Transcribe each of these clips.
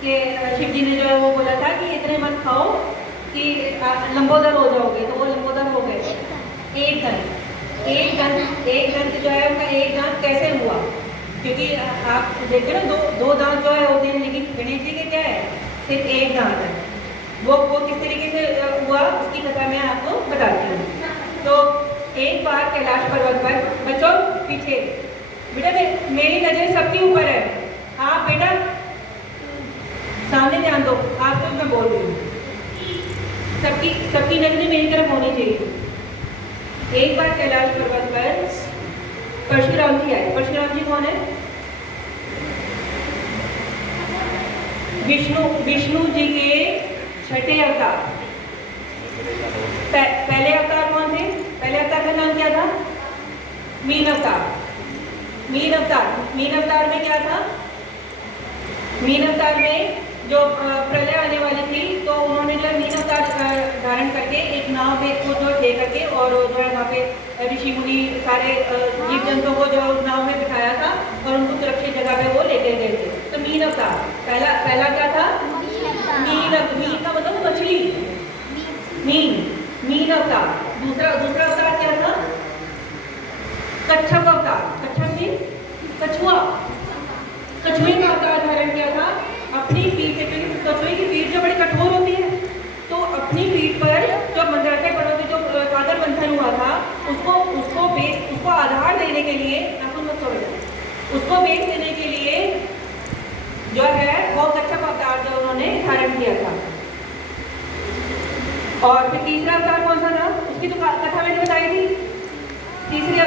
कि शिव जी ने जो है वो बोला था कि इतने मत खाओ कि लंबोदर हो जाओगे, तो वो लंबोदर हो गए। एक दंत जो है उनका एक दांत कैसे हुआ? क्योंकि आप देखते ना दो दांत जो है होते हैं, लेकिन गणेश जी के क्या है, सिर्फ एक दांत है। वो किस तरीके से हुआ उसकी कथा मैं आपको बताती हूँ। तो एक बार कैलाश पर्वत पर, बच्चों पीछे बेटा, मेरी नजर सबके ऊपर है, आप बेटा सामने ध्यान दो, आपको मैं बोल रही हूँ, सबकी नजरें मेरी तरफ होनी चाहिए। एक बार कैलाश पर्वत पर परशुराम जी आए। परशुराम जी कौन है? विष्णु जी के छठे अवतार। पहले अवतार कौन थे? पहले अवतार का नाम क्या था? मीन अवतार। मीन अवतार में क्या था? मीन अवतार में जो प्रलय आने वाली थी, तो उन्होंने जो मीन अवतार धारण करके एक नाव पे को जो ले करके, और जो है वहाँ पे ऋषि मुनि सारे जीव जंतुओं को जो उस नाव में बिठाया था और उनको सुरक्षित जगह पे वो लेके गए थे। तो मीन अवतार पहला क्या था? मीन का मतलब मछली, मीन अवतार। दूसरा अवतार क्या था? कच्छप अवतार। कच्छप मीन्स कछुआ। कछुए का अवतार धारण किया था अपनी पीठ पे, क्योंकि कछुए की पीठ जो बड़ी कठोर होती है, तो अपनी पीठ पर जो मंदराते पर्वत जो सागर मंथन हुआ था, उसको आधार देने के लिए, उसको बेस देने के लिए जो है वो कच्छप अवतार जो उन्होंने धारण किया था। और फिर तीसरा अवतार कौन सा था? उसकी तो कथा मैंने बताई थी। तीसरे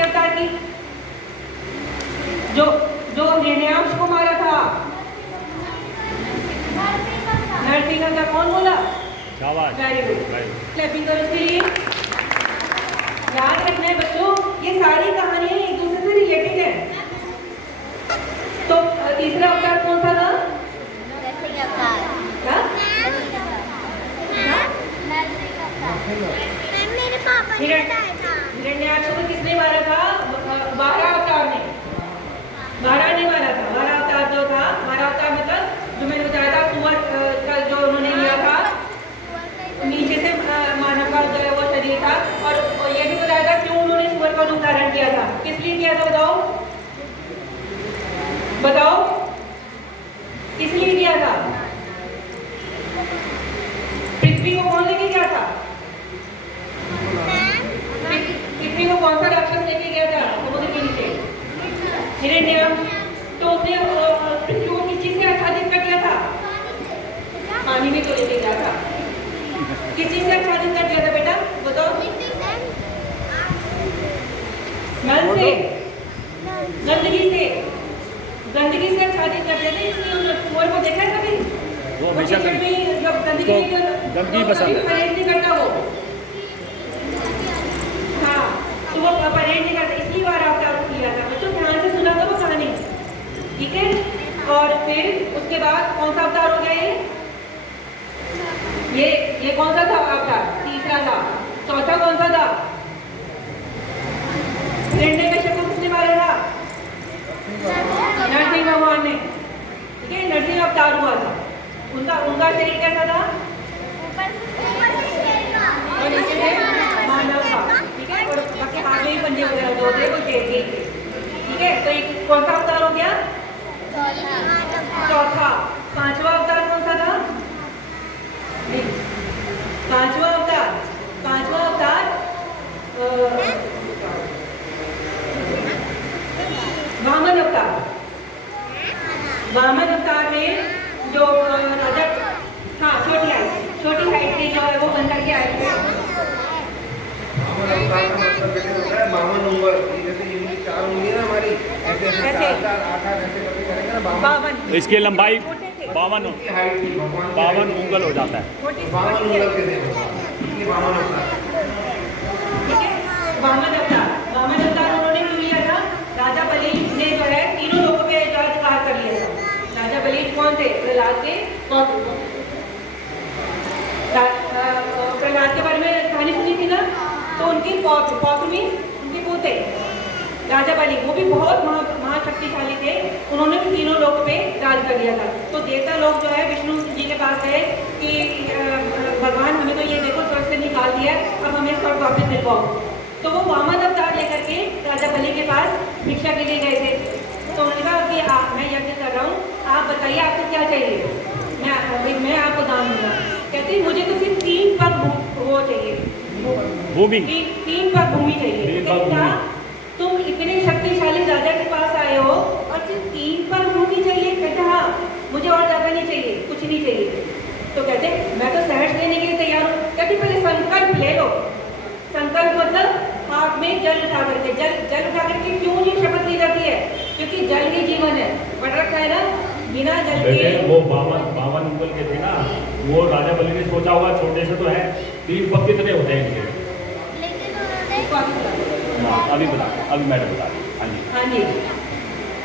अवतार की जो हिरण्याक्ष को मारा था, नरसिंह का कौन बोला? वेरी गुड, क्लैपिंग करो इसके लिए। याद रखना है बच्चों, ये सारी कहानियां एक दूसरे से रिलेटेड है। तो तीसरा अवतार कौन सा था? हिरण्याक्ष को किसने मारा था? 12 अवतार ने। 12 ने मारा था। 12 अवतार जो था, 12 अवतार मतलब जो मैंने बताया था, सुअर का जो उन्होंने लिया था, नीचे से मानव का जो है वो शरीर था। और ये भी बताया था क्यों उन्होंने सुअर का रूप धारण किया था, किस लिए किया था? बताओ किस लिए किया था? पृथ्वी को कौन लेके गया था? पृथ्वी को कौन सा राक्षस लेके गया था समुद्र के नीचे? हिरण्याक्ष। तो उसने पृथ्वी को किस चीज से आच्छादित कर दिया था? पानी में तो लेके गया था। किस चीज से आच्छादित कर दिया था बेटा? बताओ। नल से, गंदगी से आच्छादित कर दिया था। इसलिए कुंवर को देखा है कभी? वो हमेशा गंदगी पसंद है, परहेज नहीं करता वो। हाँ, तो वो परहेज नहीं करता, इसलिए 12 अवतार किया था। बच्चों ध्यान से सुना था वो कहानी, ठीक है? और फिर उसके बाद कौन सा अवतार हो गया? ये कौन सा था अवतार? तीसरा था। चौथा कौन सा था? हिरण्यकश्यप को किसने मारा था? नरसिंह भगवान ने, ठीक है? नरसिंह अवतार हुआ था। उनका शरीर कैसा था? और नीचे से मानव था, ठीक है? और बाकी हाथ में भी पंजे वगैरह जो होते हैं वो शेर के, ठीक है? तो एक कौन सा अवतार हो गया? चौथा। पांचवा अवतार कौन सा था? पांचवा अवतार वामन अवतार। वामन अवतार में जो राजा, हाँ, छोटी हाइट के जो है वो बन करके आए थे। बावन उंगल, जैसे इनकी 4 उंगली है ना हमारी, ऐसे 8 ऐसे करके करेंगे ना 52। इसकी लंबाई 52 उंगल हो जाता है। 52 उंगल के थे, इसलिए 52 होता है। ठीक है? वामन अवतार उन्होंने क्यों लिया था? राजा बलि ने जो है तीनों लोगों पे जो अधिकार कर लिया था। राजा बलि कौन थे? प्रहलाद के पौत्र। प्रहलाद के बारे में कहानी सुनी थी ना? तो उनकी पौत्र में उनके पोते राजा बलि, वो भी बहुत महाशक्तिशाली थे। उन्होंने भी तीनों लोगों पे राज कर लिया था। तो देवता लोग जो है विष्णु जी के पास गए कि भगवान हमें तो ये देखो स्वर्ग से निकाल दिया, अब हमें स्वर्ग वापस दिलवाओ। तो वो वामन अवतार लेकर के राजा बलि के पास भिक्षा के लिए गए थे। तो उन्होंने कहा कि मैं यज्ञ कर रहा हूँ, आप बताइए आपको क्या चाहिए, मैं आपको दान दूंगा। कहते मुझे तो सिर्फ 3 पग वो चाहिए, भूमि, 3 पग भूमि चाहिए। 3 पग क्या भूमि। तुम इतने शक्तिशाली राजा के पास आए हो और सिर्फ 3 पग भूमि चाहिए? कहते हाँ, मुझे और ज़्यादा नहीं चाहिए, कुछ नहीं चाहिए। तो कहते मैं तो सहर्ष देने के लिए तैयार हूँ। कहते पहले संकल्प ले लो। संकल्प मतलब हाथ में जल उठा करके, जल उठा करके क्यों ये शपथ ली जाती है? क्योंकि जल ही जीवन है। पढ़ रखा है ना, बिना जल के। वो बावन उंगल के थे ना, वो राजा बलि ने सोचा होगा छोटे से तो है, 3 पग कितने होते हैं इनके? अभी मैडम बता रही। हाँ जी।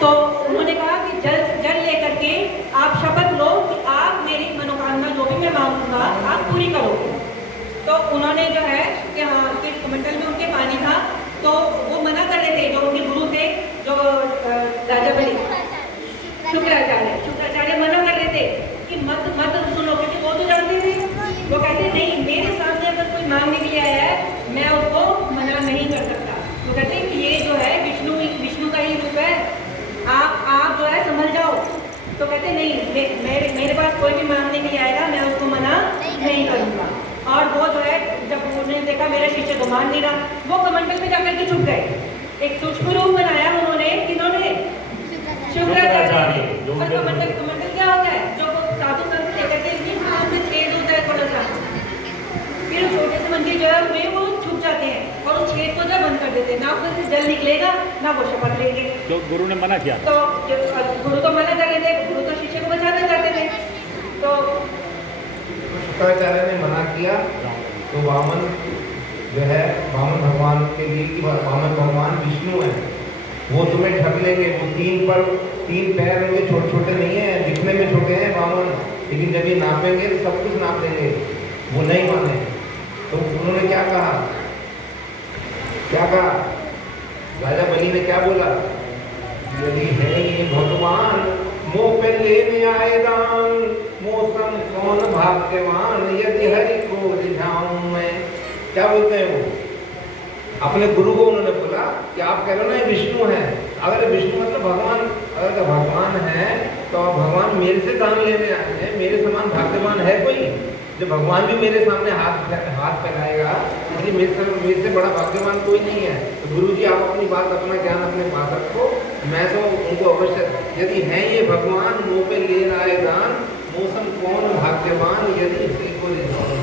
तो उन्होंने कहा कि जल लेकर के आप शपथ लो कि आप मेरी मनोकामना जो भी मैं मांगूंगा आप पूरी करोगे। तो उन्होंने जो है कि हाँ, कि कमंडल में उनके पानी था, तो वो मना कर रहे थे, जो उनके गुरु थे, जो राजा बलि, शुक्राचार्य मना कर रहे थे कि मत सुनो, क्योंकि वो तो जानते थे। वो कहते नहीं, मेरे सामने अगर कोई मांगने के लिए आया है मैं उसको मना नहीं कर सकता। वो कहते कि ये जो है विष्णु का ही रूप है, आप जो है संभल जाओ। तो कहते नहीं, मेरे पास कोई भी मांगने के लिए आएगा मैं उसको मना नहीं करूँगा। और वो जो है जब उन्होंने देखा मेरा शिष्य तो मान नहीं रहा, वो कमंडल में जाकर के छुप गए। एक सूक्ष्म रूप बनाया उन्होंने, किन्होंने? शुक्राचार्य ने। और कमंडल क्या होता है? जो साधु संत लेकर के छेद होता है थोड़ा सा, फिर छोटे से मंदिर जो है वो छुप जाते हैं और उस छेद को जब बंद कर देते हैं, ना उसमें से जल निकलेगा ना वो शपथ लेंगे। तो गुरु ने मना किया, तो गुरु तो मना कर रहे थे, गुरु तो शिष्य को बचाना चाहते थे। तो शुक्राचार्य ने मना किया, तो वामन जो है, वामन भगवान के लिए कि वामन भगवान विष्णु है, वो तुम्हें ठग लेंगे। वो 3 पैर उनके छोटे छोटे नहीं है, दिखने में छोटे हैं वामन, लेकिन जब ये नापेंगे तो सब कुछ नाप देंगे। वो नहीं माने, तो उन्होंने क्या कहा? राजा बलि ने क्या बोला? यदि है ये भगवान मोह पे लेने आए दान, मौसम कौन भाग्यवान, यदि हरि को रिझाऊं मैं। क्या बोलते हैं वो? अपने गुरु को उन्होंने बोला कि आप कह रहे हो ना विष्णु है, अगर विष्णु मतलब भगवान, अगर भगवान है तो भगवान मेरे से दान लेने आए हैं, मेरे समान भाग्यवान है कोई? जब भगवान भी मेरे सामने हाथ फैलाएगा, इसलिए मेरे से बड़ा भाग्यवान कोई नहीं है। तो गुरु जी आप अपनी बात, अपना ज्ञान अपने पास रखो, मैं तो उनको अवश्य, यदि है ये भगवान मुँह पे ले आए दान, मौसम कौन भाग्यवान, यदि इसी को रिझाऊं।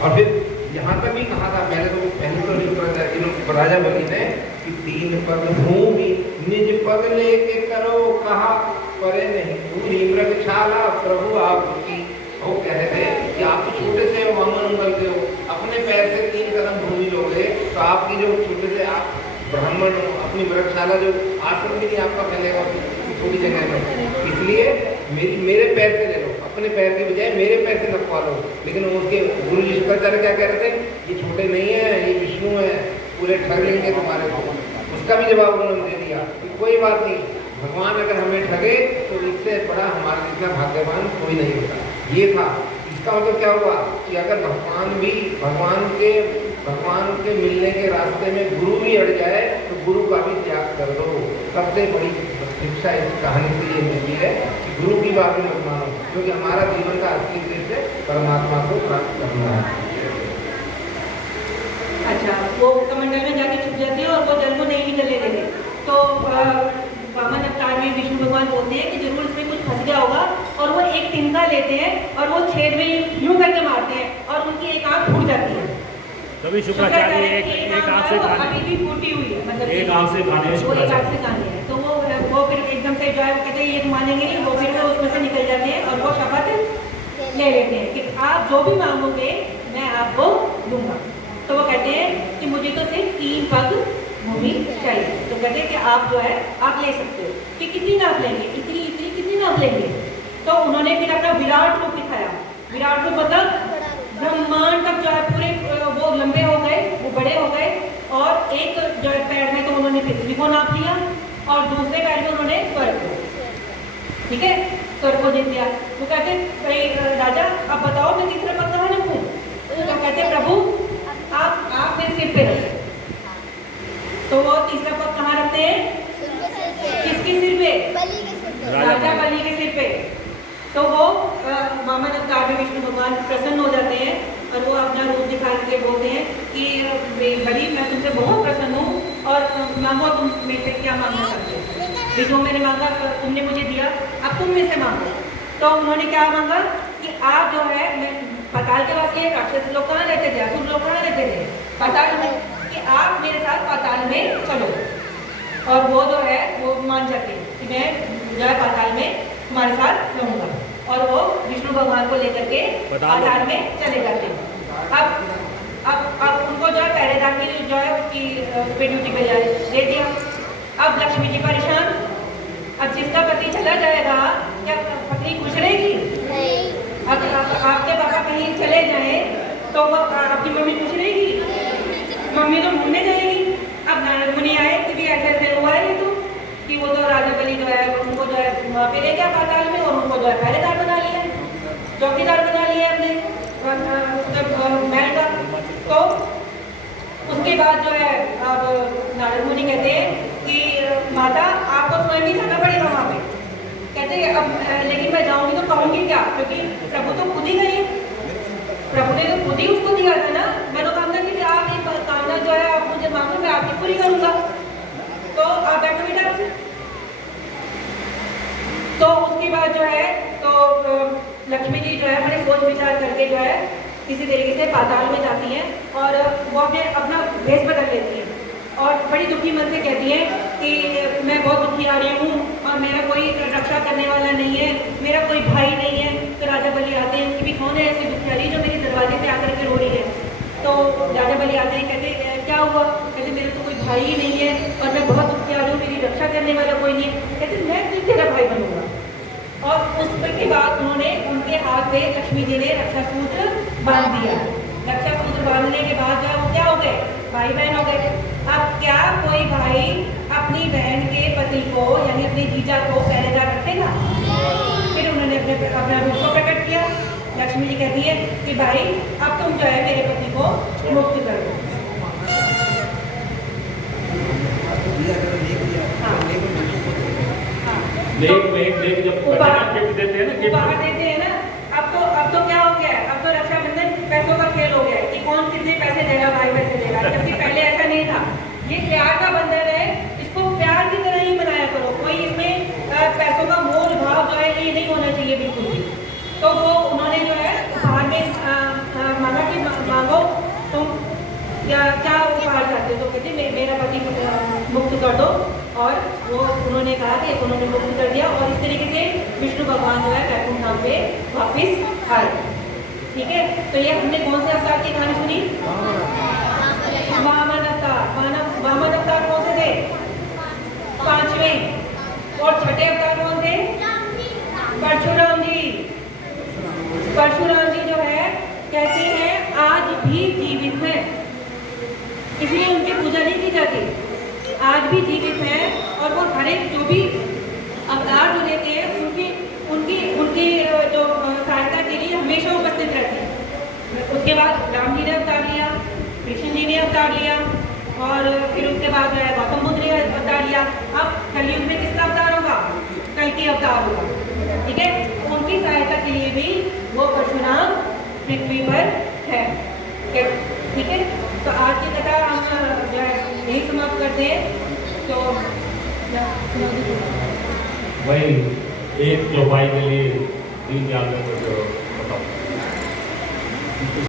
और फिर यहाँ तक भी कहा था, पहले तो राजा बलि ने कि 3 पग भूमि निज पग लेके करो, कहा परे नहीं पूरी मृगशाला प्रभु आपकी। वो कह रहे थे कि आप तो छोटे से वामन उंगल के हो, अपने पैर से 3 कदम भूमि लोगे तो आपकी जो छोटे से आप ब्राह्मण अपनी मृगशाला जो आश्रम भी नहीं आपका फैलेगा थोड़ी जगह में, इसलिए मेरे पैर से ले लो, अपने पैर के बजाय मेरे पैर से नपवा लो। लेकिन उसके गुरु जी शुक्राचार्य क्या कह रहे थे? ये छोटे नहीं है, ये विष्णु है, पूरे ठग लेंगे तुम्हारे को। उसका भी जवाब उन्होंने दे दिया कि कोई बात नहीं, भगवान अगर हमें ठगे तो इससे बड़ा हमारे जितना भाग्यवान कोई नहीं होता। ये था। इसका मतलब क्या हुआ कि अगर भगवान के मिलने के रास्ते में गुरु भी अड़ जाए तो गुरु का भी त्याग कर दो। सबसे बड़ी शिक्षा इस कहानी से ये मिलती है कि गुरु की बात भी मत मानो, क्योंकि हमारा जीवन का असली उद्देश्य परमात्मा को प्राप्त करना है। अच्छा, वो कमंडल में जाके छुप जाती है और वो जल को नहीं भी चले देते। तो वामन अवतार में विष्णु भगवान बोलते हैं कि जरूर इसमें कुछ फंस गया होगा, और वो एक तिनका लेते हैं और वो छेद में यूं करके मारते हैं और उनकी एक आंख फूट जाती है। तभी शुक्राचार्य एक आंख से अभी भी फूटी हुई है, मतलब एक आंख से खाने वो एक आंख से खाने हैं। तो वो फिर एकदम से जो है कहते हैं ये मानेंगे नहीं, वो फिर उसमें से निकल जाते हैं और वो शपथ ले लेते हैं कि आप जो भी मांगोगे मैं आपको दूंगा। तो वो कहते हैं कि मुझे तो सिर्फ 3 पग भूमि चाहिए। तो कहते हैं कि आप जो है आप ले सकते हो। कि कितनी नाप लेंगे? इतनी कितनी नाप लेंगे? तो उन्होंने फिर अपना विराट रूप दिखाया। विराट रूप मतलब ब्रह्मांड तक जो है पूरे वो लंबे हो गए, वो बड़े हो गए, और एक जो है पैर में तो उन्होंने पृथ्वी को नाप लिया और दूसरे पैर में उन्होंने स्वर्ग को। ठीक है, स्वर को जीत लिया। वो कहते भाई राजा आप बताओ मैं तीसरा पद कहाँ रखूं? तो कहते प्रभु आप मेरे सिर पे रखो। तो वो तीसरा पद कहाँ रखते हैं? किसके सिर पे? राजा बलि के सिर पे। तो वो वामन अवतार में विष्णु भगवान प्रसन्न हो जाते हैं और वो अपना रूप दिखा के बोलते हैं कि बलि मैं तुमसे बहुत प्रसन्न हूँ और मांगो तुम मेरे से क्या मांगना चाहते हो, कि जो मैंने मांगा तुमने मुझे दिया, अब तुम मेरे से मांगो। तो उन्होंने क्या मांगा कि आप जो है मैं पाताल के वासी राक्षस लोग कहाँ रहते थे, असुर लोग कहाँ रहते थे? पाताल में, कि आप मेरे साथ पाताल में चलो। और वो जो है वो मान जाते हैं कि मैं जो है पाताल में तुम्हारे साथ रहूंगा और वो विष्णु भगवान को लेकर के पाताल में चले जाते हैं। अब उनको जो है पहरेदार की जो है उसकी ड्यूटी पे दे दिया। अब लक्ष्मी जी परेशान, अब जिसका पति चला जाएगा क्या पत्नी खुश रहेगी? अब आपके पापा कहीं चले जाए तो वो आपकी मम्मी खुश रहेगी? मम्मी तो घूमने जाएगी। अब नारद मुनि आए कि भी ऐसे हुआ है तो कि वो तो राजा बलि जो है उनको जो है वहाँ पे ले गया पाताल में और उनको जो है पहरेदार बना लिया, चौकीदार बना लिया अपने महल का। तो उसके बाद जो है अब नारद मुनि कहते हैं कि माता आपको स्वयं ही जाना पड़ेगा वहाँ पे। कहते हैं अब लेकिन मैं जाऊँगी तो कहूँगी क्या, क्योंकि प्रभु तो खुद ही गए, प्रभु ने तो खुद ही उसको दिया था ना मनोकामना की आप एक कामना जो है आप मुझे मांगो मैं आपकी पूरी करूँगा। तो आप बैठो बेटा। तो उसके बाद जो है तो लक्ष्मी जी जो है बड़े सोच विचार करके जो है किसी तरीके से पाताल में जाती हैं और वो अपना भेष बदल लेती हैं और बड़ी दुखी मन से कहती हैं कि मैं बहुत दुखी आ रही हूँ और मेरा कोई रक्षा करने वाला नहीं है, मेरा कोई भाई नहीं है। तो राजा बलि आते हैं कि भी कौन है ऐसी दुखियारी जो मेरे दरवाजे पे आकर के रो रही है? तो राजा बलि आते हैं, कहते क्या हुआ? कहते मेरे तो कोई भाई ही नहीं है और मैं बहुत दुखी आ रही हूँ, मेरी रक्षा करने वाला कोई नहीं है। कहते मैं फिर तेरा भाई बनूंगा। और उसके बाद उन्होंने उनके हाथ पे लक्ष्मी जी ने रक्षा सूत्र बांध दिया। रक्षा सूत्र बांधने के बाद जो वो क्या हो गए? भाई बहन हो गए। अब क्या कोई भाई अपनी बहन के पति को यानी अपने जीजा को पहरेदार रखेगा? फिर उन्होंने अपना रूप को प्रकट किया। लक्ष्मी जी कहती है कि भाई अब तुम जो है मेरे पति को मुक्त कर दो। लेक जब गिफ्ट देते हैं ना, उपहार देते हैं ना। अब तो क्या हो गया है? अब तो रक्षाबंधन पैसों का खेल हो गया है कि कौन कितने पैसे देगा, भाई पैसे देगा, जबकि पहले ऐसा नहीं था। ये प्यार का बंधन है, इसको प्यार की तरह ही बनाया करो। कोई इसमें पैसों का मोल भाव जो है ये नहीं होना चाहिए बिल्कुल भी। तो वो उन्होंने जो है उपहार में मांगा कि मांगो तुम क्या उपहार चाहते हो? तो कहते मेरा पति मुक्त कर दो। और वो उन्होंने कहा कि उन्होंने मुक्त कर दिया और इस तरीके से विष्णु भगवान जो है वैकुंठ धाम पे वापिस आए। ठीक है, तो ये हमने कौन से अवतार की कहानी सुनी? वामन अवतार। वामन अवतार कौन से थे? 5वें। और छठे अवतार कौन थे? परशुराम जी। परशुराम जी जो है कहते हैं आज भी जीवित है, इसलिए उनकी पूजा नहीं की जाती, आज भी जीवित हैं। और वो हर एक जो भी अवतार जो लेते हैं उनकी जो सहायता के लिए हमेशा उपस्थित रहते हैं। उसके बाद राम जी ने अवतार लिया, कृष्ण जी ने अवतार लिया और फिर उसके बाद जो है गौतम बुद्ध ने अवतार लिया। अब कलयुग में किसका अवतार होगा? कल की अवतार होगा। ठीक है, उनकी सहायता के लिए भी वो परशुराम पृथ्वी पर है। ठीक है, तो आज की कथा हम जो है यही समाप्त करते हैं। तो वही एक चौपाई के लिए 3 बताओ।